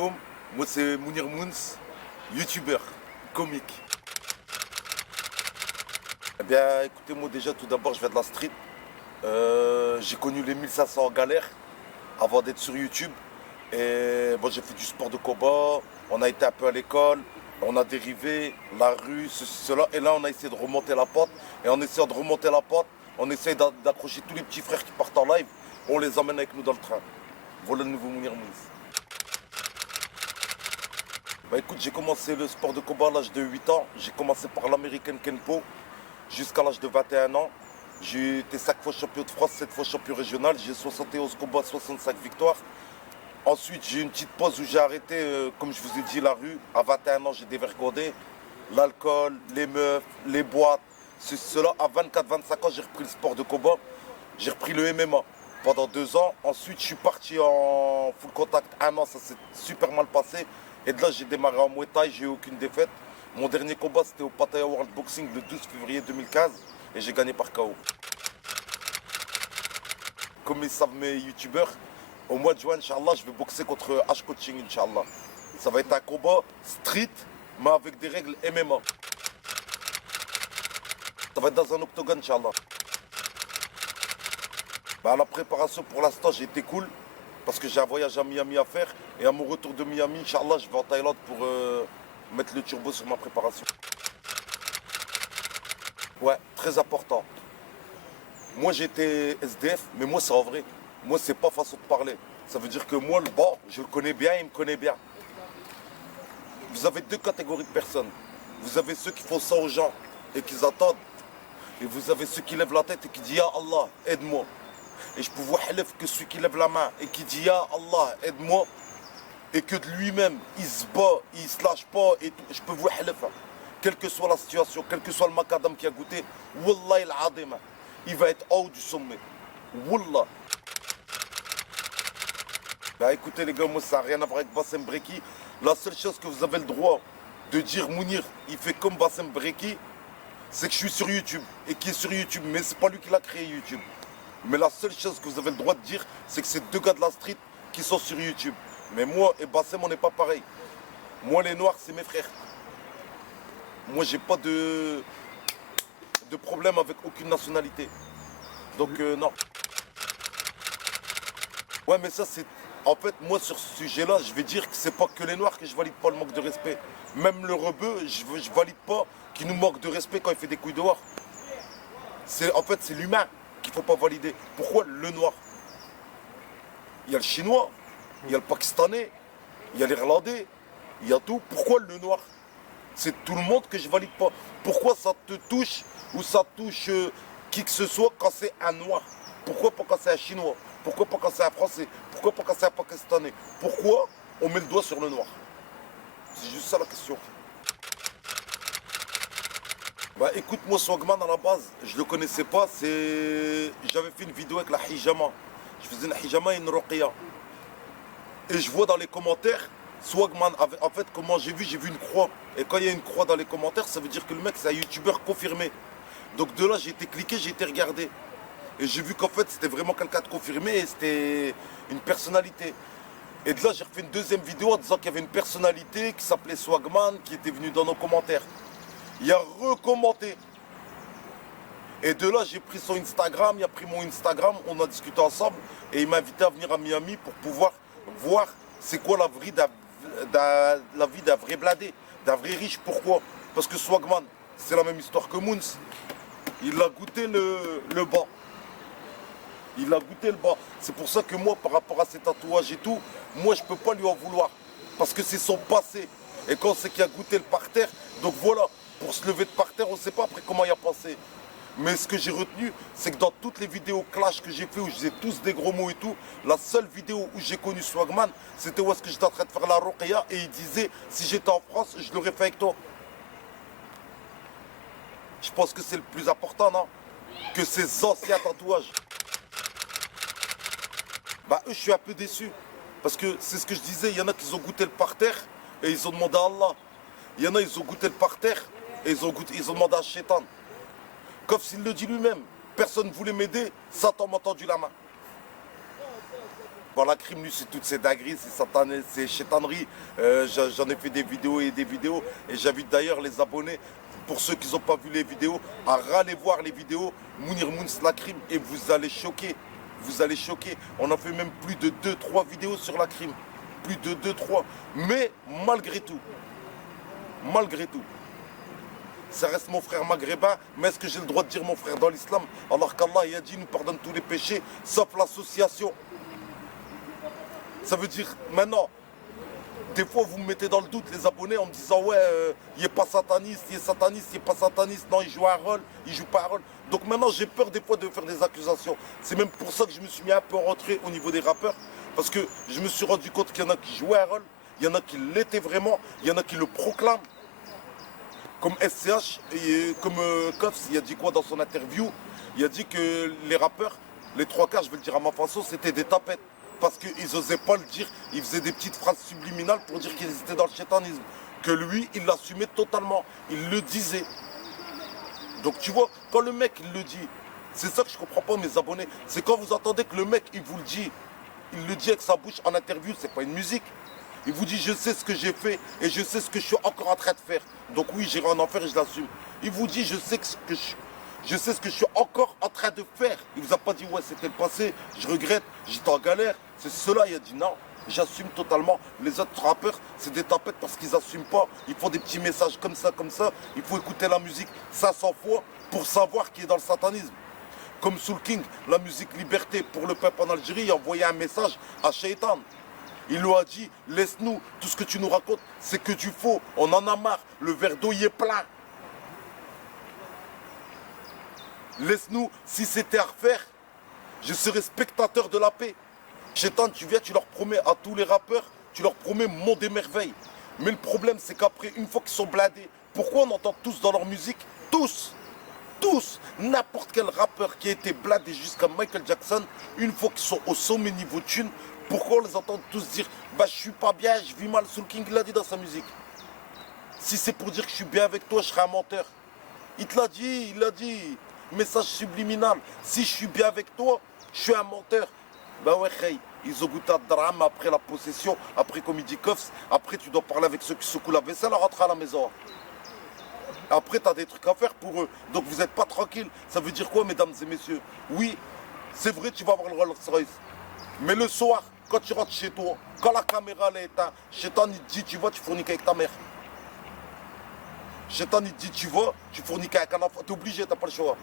alaikum, moi c'est Mounir Mouns, youtubeur, comique. Eh bien écoutez, moi déjà tout d'abord je viens de la street. J'ai connu les 1500 en galère avant d'être sur YouTube. Et bon, j'ai fait du sport de combat, on a été un peu à l'école, on a dérivé, la rue, ceci, cela. Et là on a essayé de remonter la pente. Et en essayant de remonter la pente, on essaye d'accrocher tous les petits frères qui partent en live. On les emmène avec nous dans le train. Voilà le nouveau Mounir Mouns. Bah écoute, j'ai commencé le sport de combat à l'âge de 8 ans. J'ai commencé par l'American Kenpo jusqu'à l'âge de 21 ans. J'ai été 5 fois champion de France, 7 fois champion régional. J'ai 71 combats, 65 victoires. Ensuite, j'ai eu une petite pause où j'ai arrêté, comme je vous ai dit, la rue. À 21 ans, j'ai dévergondé. L'alcool, les meufs, les boîtes, cela. À 24-25 ans, j'ai repris le sport de combat. J'ai repris le MMA pendant 2 ans. Ensuite, je suis parti en full contact 1 an. Ça s'est super mal passé. Et de là, j'ai démarré en Muay Thai. J'ai eu aucune défaite. Mon dernier combat, c'était au Pattaya World Boxing le 12 février 2015. Et j'ai gagné par KO. Comme ils savent mes youtubeurs, au mois de juin, Inch'Allah, je vais boxer contre H Coaching, Inch'Allah. Ça va être un combat street, mais avec des règles MMA. Ça va être dans un octogone, Inch'Allah. Bah, la préparation pour l'instant, j'ai été cool, parce que j'ai un voyage à Miami à faire. Et à mon retour de Miami, Inch'Allah, je vais en Thaïlande pour mettre le turbo sur ma préparation. Ouais, très important. Moi, j'étais SDF, mais moi, c'est en vrai. Moi, c'est pas façon de parler. Ça veut dire que moi, le bas, je le connais bien, il me connaît bien. Vous avez 2 catégories de personnes. Vous avez ceux qui font ça aux gens et qui attendent. Et vous avez ceux qui lèvent la tête et qui disent Ya Allah, aide-moi. Et je peux vous dire que celui qui lève la main et qui dit Ya Allah, aide-moi, et que de lui-même, il se bat, il se lâche pas, et tout, je peux vous dire, quelle que soit la situation, quel que soit le macadam qui a goûté, Wallah il-Adim, il va être en haut du sommet. Wallah. Bah écoutez les gars, moi ça n'a rien à voir avec Bassem Breki. La seule chose que vous avez le droit de dire Mounir, il fait comme Bassem Breki, c'est que je suis sur YouTube et qu'il est sur YouTube, mais c'est pas lui qui l'a créé YouTube. Mais la seule chose que vous avez le droit de dire, c'est que c'est 2 gars de la street qui sont sur YouTube. Mais moi et Bassem, on n'est pas pareil. Moi les noirs, c'est mes frères. Moi j'ai pas de problème avec aucune nationalité. Donc non. Ouais mais ça c'est... En fait moi sur ce sujet là je vais dire que c'est pas que les noirs que je valide pas le manque de respect. Même le rebeu je valide pas qu'il nous manque de respect quand il fait des couilles dehors. En fait c'est l'humain qu'il faut pas valider. Pourquoi le noir? Il y a le chinois, il y a le pakistanais, il y a l'irlandais, il y a tout. Pourquoi le noir? C'est tout le monde que je valide pas. Pourquoi ça te touche ou ça touche qui que ce soit quand c'est un noir? Pourquoi pas quand c'est un chinois? Pourquoi pas quand c'est un français? Pourquoi pas quand c'est un pakistanais? Pourquoi on met le doigt sur le noir? C'est juste ça la question. Bah écoute, moi Swagman à la base, je le connaissais pas, j'avais fait une vidéo avec la hijama. Je faisais une hijama et une ruqya. Et je vois dans les commentaires, Swagman, en fait comment j'ai vu une croix. Et quand il y a une croix dans les commentaires, ça veut dire que le mec c'est un youtubeur confirmé. Donc de là j'ai été cliqué, j'ai été regardé. Et j'ai vu qu'en fait c'était vraiment quelqu'un de confirmé et c'était une personnalité. Et de là j'ai refait une deuxième vidéo en disant qu'il y avait une personnalité qui s'appelait Swagman qui était venu dans nos commentaires. Il a recommenté. Et de là j'ai pris son Instagram, il a pris mon Instagram, on a discuté ensemble et il m'a invité à venir à Miami pour pouvoir voir c'est quoi la vie d'un vrai bladé, d'un vrai riche. Pourquoi? Parce que Swagman, c'est la même histoire que Mouns. Il a goûté le bas. Il a goûté le bas. C'est pour ça que moi, par rapport à ses tatouages et tout, moi je peux pas lui en vouloir. Parce que c'est son passé. Et quand c'est qu'il a goûté le parterre, donc voilà, pour se lever de parterre, on ne sait pas après comment il a pensé. Mais ce que j'ai retenu, c'est que dans toutes les vidéos clash que j'ai fait, où je disais tous des gros mots et tout, la seule vidéo où j'ai connu Swagman, c'était où est-ce que j'étais en train de faire la ruqya et il disait, si j'étais en France, je l'aurais fait avec toi. Je pense que c'est le plus important, non? Que ces anciens tatouages. Bah eux, je suis un peu déçu. Parce que c'est ce que je disais, il y en a qui ont goûté le parterre et ils ont demandé à Allah. Il y en a, ils ont goûté le parterre et ils ont demandé à Shaitan. Comme s'il le dit lui-même, personne ne voulait m'aider, Satan m'a tendu la main. Bon, la crime, lui, c'est toutes ces dingueries, ces chétaneries. J'en ai fait des vidéos et des vidéos. Et j'invite d'ailleurs les abonnés, pour ceux qui n'ont pas vu les vidéos, à râler voir les vidéos Mounir Mouns la crime. Et vous allez choquer. Vous allez choquer. On a fait même plus de 2-3 vidéos sur la crime. Plus de 2-3. Mais malgré tout, ça reste mon frère maghrébin, mais est-ce que j'ai le droit de dire mon frère dans l'islam alors qu'Allah il a dit nous pardonne tous les péchés sauf l'association. Ça veut dire maintenant, des fois vous me mettez dans le doute les abonnés en me disant ouais il est pas sataniste, il est sataniste, il est pas sataniste, non il joue un rôle, il joue pas un rôle. Donc maintenant j'ai peur des fois de faire des accusations. C'est même pour ça que je me suis mis un peu en retrait au niveau des rappeurs, parce que je me suis rendu compte qu'il y en a qui jouaient un rôle, il y en a qui l'étaient vraiment, il y en a qui le proclament. Comme SCH, et comme Koffs, il a dit quoi dans son interview? Il a dit que les rappeurs, les trois quarts, je vais le dire à ma façon, c'était des tapettes. Parce qu'ils n'osaient pas le dire, ils faisaient des petites phrases subliminales pour dire qu'ils étaient dans le chétanisme. Que lui, il l'assumait totalement, il le disait. Donc tu vois, quand le mec il le dit, c'est ça que je comprends pas mes abonnés, c'est quand vous entendez que le mec il vous le dit, il le dit avec sa bouche en interview, c'est pas une musique. Il vous dit je sais ce que j'ai fait et je sais ce que je suis encore en train de faire. Donc oui, j'irai en enfer et je l'assume. Il vous dit je sais ce que je suis encore en train de faire. Il vous a pas dit ouais c'était le passé, je regrette, j'étais en galère. C'est cela, il a dit non, j'assume totalement. Les autres rappeurs, c'est des tapettes parce qu'ils n'assument pas. Ils font des petits messages comme ça, comme ça. Il faut écouter la musique 500 fois pour savoir qui est dans le satanisme. Comme Soul King, la musique liberté pour le peuple en Algérie, il a envoyé un message à Shaitan. Il lui a dit, laisse-nous, tout ce que tu nous racontes, c'est que du faux, on en a marre, le verre d'eau y est plein. Laisse-nous, si c'était à refaire, je serais spectateur de la paix. Shaitan, tu viens, tu leur promets à tous les rappeurs, tu leur promets monde des merveilles. Mais le problème, c'est qu'après, une fois qu'ils sont blindés, pourquoi on entend tous dans leur musique, tous, n'importe quel rappeur qui a été blindé jusqu'à Michael Jackson, une fois qu'ils sont au sommet niveau thune, pourquoi on les entend tous dire bah je suis pas bien, je vis mal? Soul King l'a dit dans sa musique. Si c'est pour dire que je suis bien avec toi, je serai un menteur. Il te l'a dit, il l'a dit. Message subliminal. Si je suis bien avec toi, je suis un menteur. Bah ouais, hey, ils ont goûté à drame après la possession, après comme il dit Koffs, après tu dois parler avec ceux qui secouent la vaisselle à rentrer à la maison. Après, tu as des trucs à faire pour eux. Donc vous n'êtes pas tranquille. Ça veut dire quoi, mesdames et messieurs? Oui, c'est vrai, tu vas avoir le Rolls Royce. Mais le soir, quand tu rentres chez toi, quand la caméra est éteinte, Shaitan il te dit tu vas, tu fourniques avec ta mère. Shaitan il te dit tu vas, tu fourniques avec un enfant. T'es obligé, t'as pas le choix.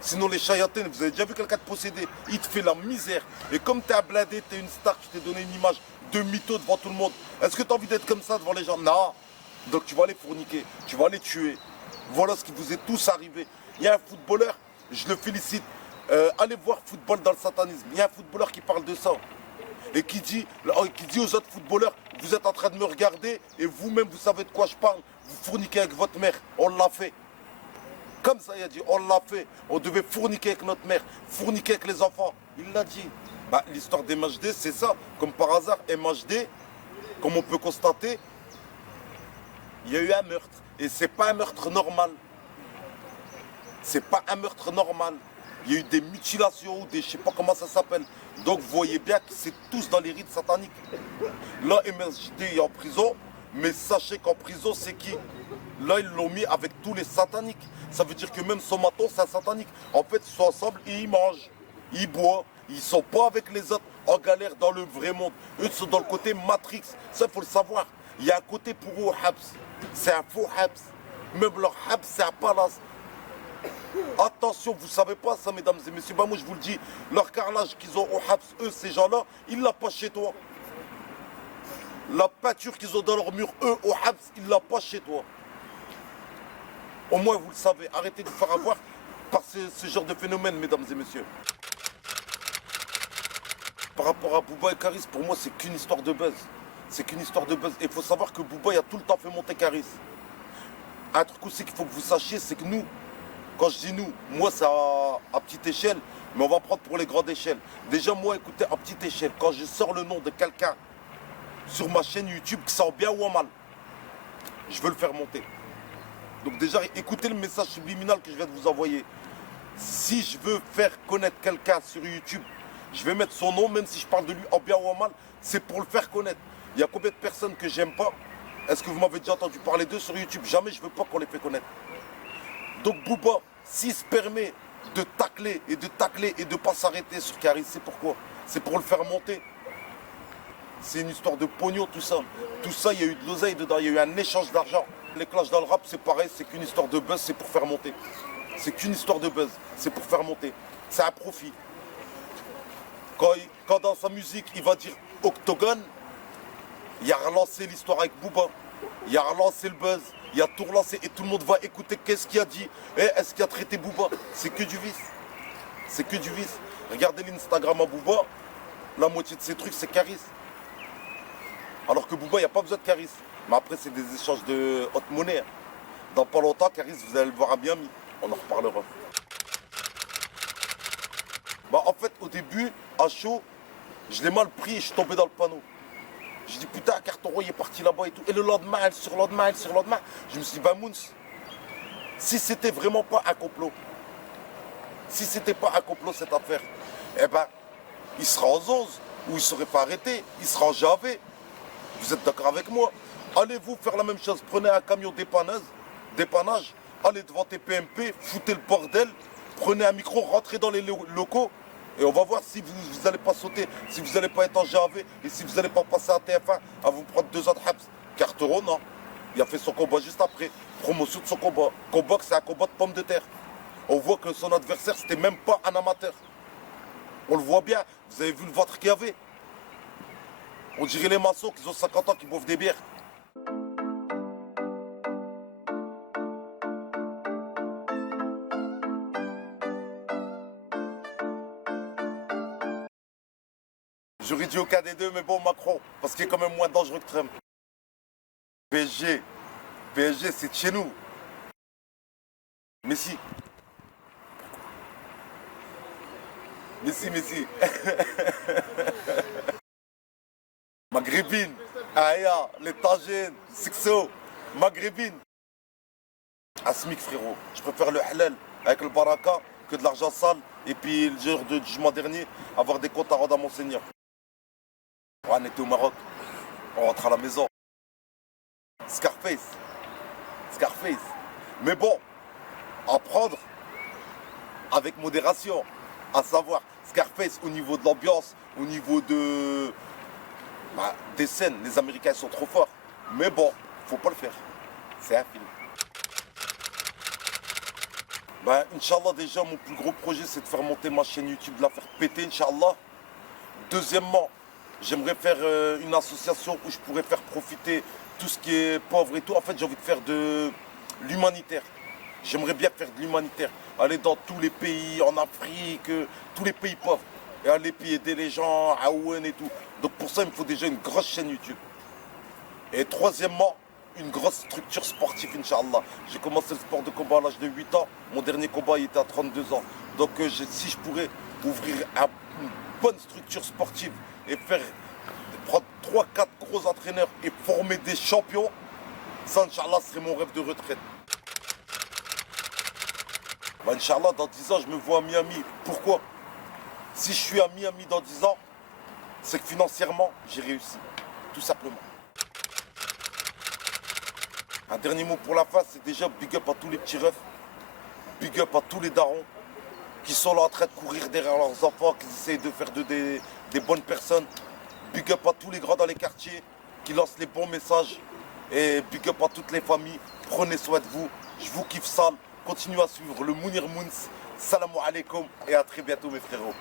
Sinon les chayatines, vous avez déjà vu quelqu'un te posséder, il te fait la misère. Et comme t'es un blindé, t'es une star, tu t'es donné une image de mytho devant tout le monde. Est-ce que t'as envie d'être comme ça devant les gens? Non. Donc tu vas les fourniquer, tu vas les tuer. Voilà ce qui vous est tous arrivé. Il y a un footballeur, je le félicite. Allez voir football dans le satanisme. Il y a un footballeur qui parle de ça. Et qui dit aux autres footballeurs, vous êtes en train de me regarder et vous-même vous savez de quoi je parle. Vous fourniquez avec votre mère. On l'a fait. Comme ça, il a dit, on l'a fait. On devait fourniquer avec notre mère, fourniquer avec les enfants. Il l'a dit. Bah, l'histoire des MHD, c'est ça. Comme par hasard, MHD, comme on peut constater, il y a eu un meurtre. Et c'est pas un meurtre normal. C'est pas un meurtre normal. Il y a eu des mutilations, des je sais pas comment ça s'appelle. Donc vous voyez bien que c'est tous dans les rites sataniques. Là, MHD est en prison, mais sachez qu'en prison, c'est qui? Là, ils l'ont mis avec tous les sataniques. Ça veut dire que même son maton, c'est un satanique. En fait, ils sont ensemble et ils mangent, ils boivent. Ils sont pas avec les autres en galère dans le vrai monde. Eux, ils sont dans le côté Matrix. Ça, il faut le savoir. Il y a un côté pour eux au Habs. C'est un faux Habs. Même leur Habs, c'est un palace. Attention, vous savez pas ça, mesdames et messieurs. Bah, moi, je vous le dis, leur carrelage qu'ils ont au Habs, eux, ces gens-là, ils l'ont pas chez toi. La peinture qu'ils ont dans leur mur, eux, au Habs, ils l'ont pas chez toi. Au moins, vous le savez. Arrêtez de vous faire avoir par ce genre de phénomène, mesdames et messieurs. Par rapport à Booba et Karis, pour moi, c'est qu'une histoire de buzz. C'est qu'une histoire de buzz. Et il faut savoir que Booba, il a tout le temps fait monter Karis. Un truc aussi qu'il faut que vous sachiez, c'est que nous, quand je dis nous, moi, c'est à petite échelle, mais on va prendre pour les grandes échelles. Déjà, moi, écoutez, à petite échelle, quand je sors le nom de quelqu'un sur ma chaîne YouTube, que ça en bien ou en mal, je veux le faire monter. Donc déjà, écoutez le message subliminal que je viens de vous envoyer. Si je veux faire connaître quelqu'un sur YouTube, Je vais mettre son nom, même si je parle de lui en bien ou en mal, c'est pour le faire connaître. Il y a combien de personnes que j'aime pas? Est-ce que vous m'avez déjà entendu parler d'eux sur YouTube? Jamais, je veux pas qu'on les fait connaître. Donc Booba, s'il se permet de tacler et de pas s'arrêter sur Caris, c'est pourquoi? C'est pour le faire monter. C'est une histoire de pognon, tout ça. Tout ça, il y a eu de l'oseille dedans, il y a eu un échange d'argent. Les clashs dans le rap, c'est pareil, c'est qu'une histoire de buzz, c'est pour faire monter. C'est qu'une histoire de buzz, c'est pour faire monter. C'est un profit. Quand dans sa musique, il va dire Octogone, il a relancé l'histoire avec Booba. Il a relancé le buzz, il a tout relancé et tout le monde va écouter qu'est-ce qu'il a dit. Et est-ce qu'il a traité Booba? C'est que du vice. C'est que du vice. Regardez l'Instagram à Booba, la moitié de ses trucs, c'est Caris. Alors que Booba, il n'y a pas besoin de Caris. Mais après, c'est des échanges de haute monnaie. Dans pas longtemps, Caris, vous allez le voir à Miami. On en reparlera. Bah, en fait, au début, à chaud, je l'ai mal pris et je suis tombé dans le panneau. Je dis putain, Cartoro il est parti là-bas et tout. Et le lendemain, sur lendemain, je me suis dit, bah Mouns, si c'était vraiment pas un complot, si c'était pas un complot cette affaire, eh ben, il sera en 11 ou il serait pas arrêté, il sera en JAV. Vous êtes d'accord avec moi? Allez-vous faire la même chose, prenez un camion dépannage, allez devant TPMP, foutez le bordel, prenez un micro, rentrez dans les locaux et on va voir si vous n'allez pas sauter, si vous n'allez pas être en GAV et si vous n'allez pas passer à TF1 à vous prendre 2 ans de habs. Cartero, non. Il a fait son combat juste après. Promotion de son combat. Combat que c'est un combat de pommes de terre. On voit que son adversaire, c'était même pas un amateur. On le voit bien. Vous avez vu le ventre qu'il y avait. On dirait les maçons qui ont 50 ans qui boivent des bières. J'aurais dit aucun des deux, mais bon, Macron, parce qu'il est quand même moins dangereux que Trump. PSG, c'est de chez nous. Messi. Maghrébine, Aya, les Tagines, Sixo, Maghrébine. Asmik, frérot, je préfère le halal avec le baraka que de l'argent sale et puis le jour de jugement dernier, avoir des comptes à rendre à mon Seigneur. Ouais, on était au Maroc, on rentre à la maison. Scarface. Mais bon, à prendre avec modération. À savoir, Scarface au niveau de l'ambiance, au niveau des scènes, les Américains sont trop forts. Mais bon, faut pas le faire. C'est un film. Inch'Allah, déjà, mon plus gros projet, c'est de faire monter ma chaîne YouTube, de la faire péter, Inch'Allah. Deuxièmement, j'aimerais faire une association où je pourrais faire profiter tout ce qui est pauvre et tout. En fait, j'ai envie de faire de l'humanitaire. J'aimerais bien faire de l'humanitaire. Aller dans tous les pays, en Afrique, tous les pays pauvres. Et aller aider les gens, à Ouen et tout. Donc pour ça, il me faut déjà une grosse chaîne YouTube. Et troisièmement, une grosse structure sportive, Inch'Allah. J'ai commencé le sport de combat à l'âge de 8 ans. Mon dernier combat, il était à 32 ans. Donc si je pourrais ouvrir une bonne structure sportive et prendre 3-4 gros entraîneurs et former des champions, ça, Inch'Allah, serait mon rêve de retraite. Inch'Allah, dans 10 ans, je me vois à Miami. Pourquoi? Si je suis à Miami dans 10 ans, c'est que financièrement, j'ai réussi. Tout simplement. Un dernier mot pour la fin, c'est déjà big up à tous les petits refs, big up à tous les darons qui sont là en train de courir derrière leurs enfants, qui essayent de faire des bonnes personnes. Big up à tous les grands dans les quartiers qui lancent les bons messages. Et big up à toutes les familles. Prenez soin de vous. Je vous kiffe sale. Continuez à suivre le Mounir Mouns. Salam alaikum et à très bientôt mes frérots.